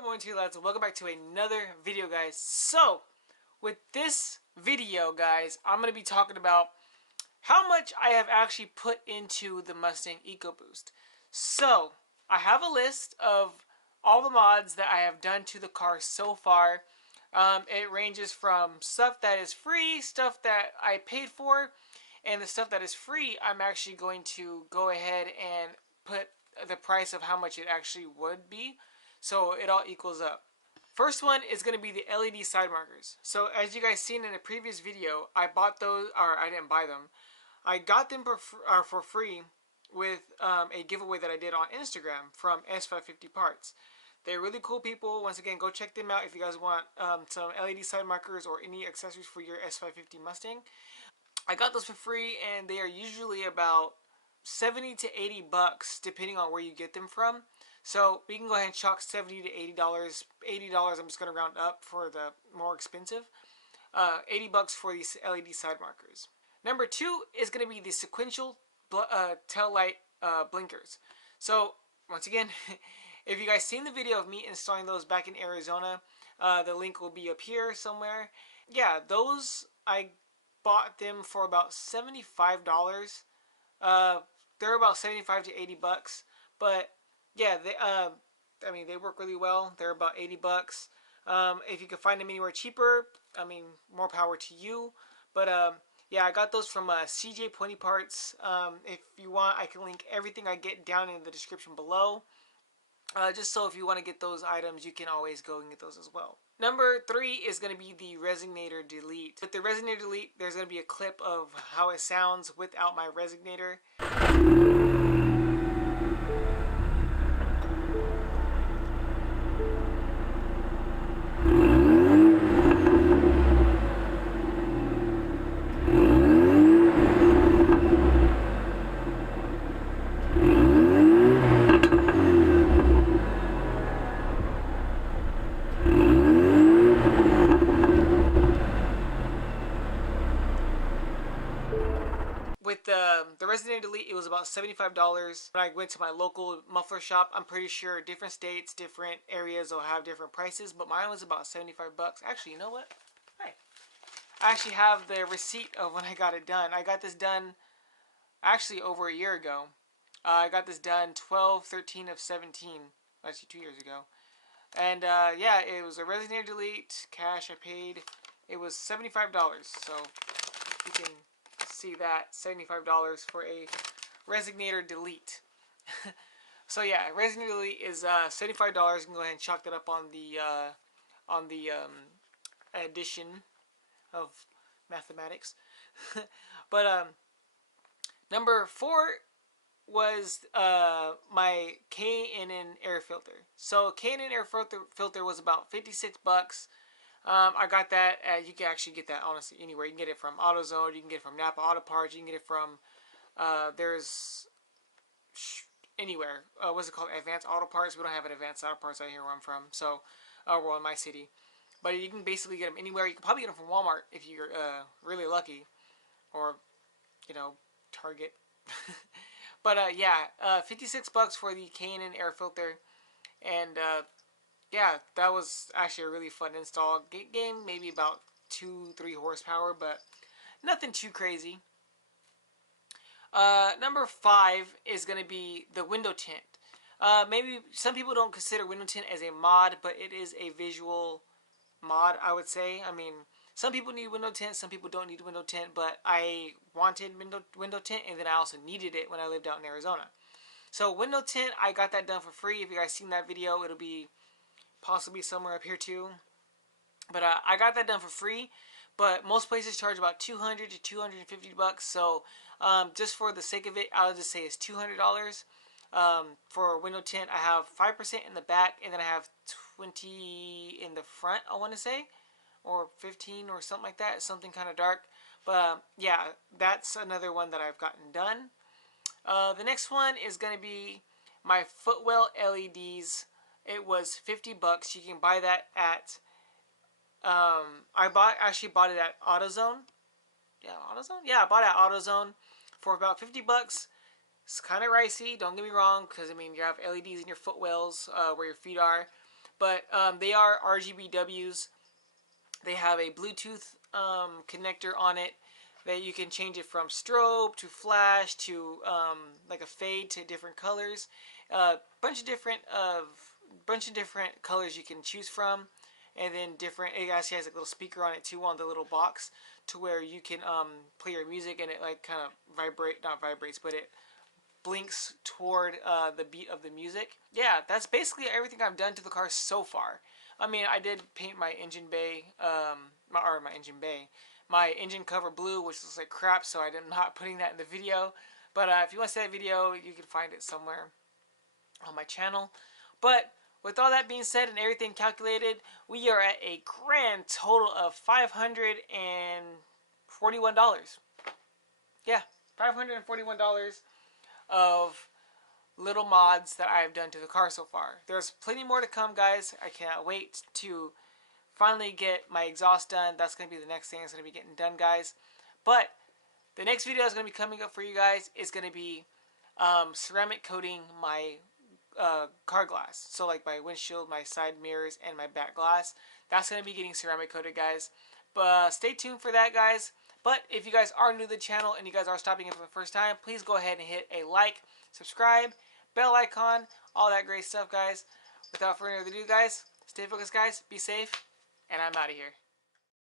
good morning to you lads, and welcome back to another video, guys. So, with this video, guys, I'm going to be talking about how much I have actually put into the Mustang EcoBoost. So, I have a list of all the mods that I have done to the car so far. It ranges from stuff that is free, stuff that I paid for, and the stuff that is free, I'm actually going to go ahead and put the price of how much it actually would be, so it all equals up. First one is going to be the LED side markers. So as you guys seen in a previous video, I bought those, or I didn't buy them. I got them for free with a giveaway that I did on Instagram from S550 Parts. They're really cool people. Once again, go check them out if you guys want some LED side markers or any accessories for your S550 Mustang. I got those for free, and they are usually about 70 to 80 bucks depending on where you get them from. So we can go ahead and chalk 70 to $80. $80, I'm just going to round up for the more expensive. 80 bucks for these LED side markers. Number two is going to be the sequential tail light blinkers. So once again, if you guys seen the video of me installing those back in Arizona, the link will be up here somewhere. Yeah, those I bought them for about $75. They're about 75 to 80 bucks, but yeah, I mean, they work really well. They're about 80 bucks. If you can find them anywhere cheaper, I mean, more power to you. But yeah, I got those from CJ Pointy Parts. If you want, I can link everything I get down in the description below. Just so if you want to get those items, you can always go and get those as well. Number three is going to be the resonator delete. With the resonator delete, there's going to be a clip of how it sounds without my resonator. With the resonator delete, it was about $75. When I went to my local muffler shop, I'm pretty sure different states, different areas will have different prices, but mine was about 75 bucks. Actually, you know what? Hey, I actually have the receipt of when I got it done. I got this done actually over a year ago. I got this done 12/13 of 17, actually 2 years ago. And yeah, it was a resonator delete, cash I paid. It was $75, so you can see that, $75 for a resonator delete. So yeah, resonator delete is $75. You can go ahead and chalk that up on the addition of mathematics. But number four was my K&N air filter. So K&N air filter was about 56 bucks. I got that you can actually get that honestly anywhere. You can get it from AutoZone, you can get it from Napa Auto Parts, you can get it from there's anywhere. What's it called? Advanced Auto Parts. We don't have an Advanced Auto Parts out here where I'm from, so well, in my city. But you can basically get them anywhere. You can probably get them from Walmart if you're really lucky, or you know, Target. But yeah, 56 bucks for the K&N air filter, and yeah, that was actually a really fun install. Game maybe about 2-3 horsepower, but nothing too crazy. Number five is going to be the window tint. Maybe some people don't consider window tint as a mod, but it is a visual mod, I would say. I mean, some people need window tint, some people don't need window tint, but I wanted window tint, and then I also needed it when I lived out in Arizona. So window tint, I got that done for free. If you guys seen that video, it'll be possibly somewhere up here too. But I got that done for free. But most places charge about 200 to 250 bucks. So just for the sake of it, I'll just say it's $200. For window tint, I have 5% in the back, and then I have 20 in the front, I want to say, or 15 or something like that. Something kind of dark. But yeah, that's another one that I've gotten done. The next one is going to be my footwell LEDs. It was 50 bucks. You can buy that at I actually bought it at AutoZone. Yeah, AutoZone? Yeah, I bought it at AutoZone for about 50 bucks. It's kind of ricey, don't get me wrong, because I mean, you have LEDs in your footwells where your feet are. but they are RGBWs. They have a Bluetooth connector on it that you can change it from strobe to flash to like a fade to different colors. Bunch of different colors you can choose from, and then different. It actually has a little speaker on it too on the little box to where you can play your music and it like kind of not vibrates, but it blinks toward the beat of the music. Yeah, that's basically everything I've done to the car so far. I mean, I did paint my engine bay, my engine cover blue, which looks like crap, so I'm not putting that in the video. But if you want to see that video, you can find it somewhere on my channel. But with all that being said and everything calculated, we are at a grand total of $541. Yeah, $541 of little mods that I've done to the car so far. There's plenty more to come, guys. I cannot wait to finally get my exhaust done. That's going to be the next thing that's going to be getting done, guys. But the next video is going to be coming up for you guys is going to be ceramic coating my car glass. So like my windshield, my side mirrors, and my back glass. That's going to be getting ceramic coated, guys. But stay tuned for that, guys. But if you guys are new to the channel and you guys are stopping in for the first time, please go ahead and hit a like, subscribe, bell icon, all that great stuff, guys. Without further ado, guys, stay focused, guys. Be safe, and I'm out of here.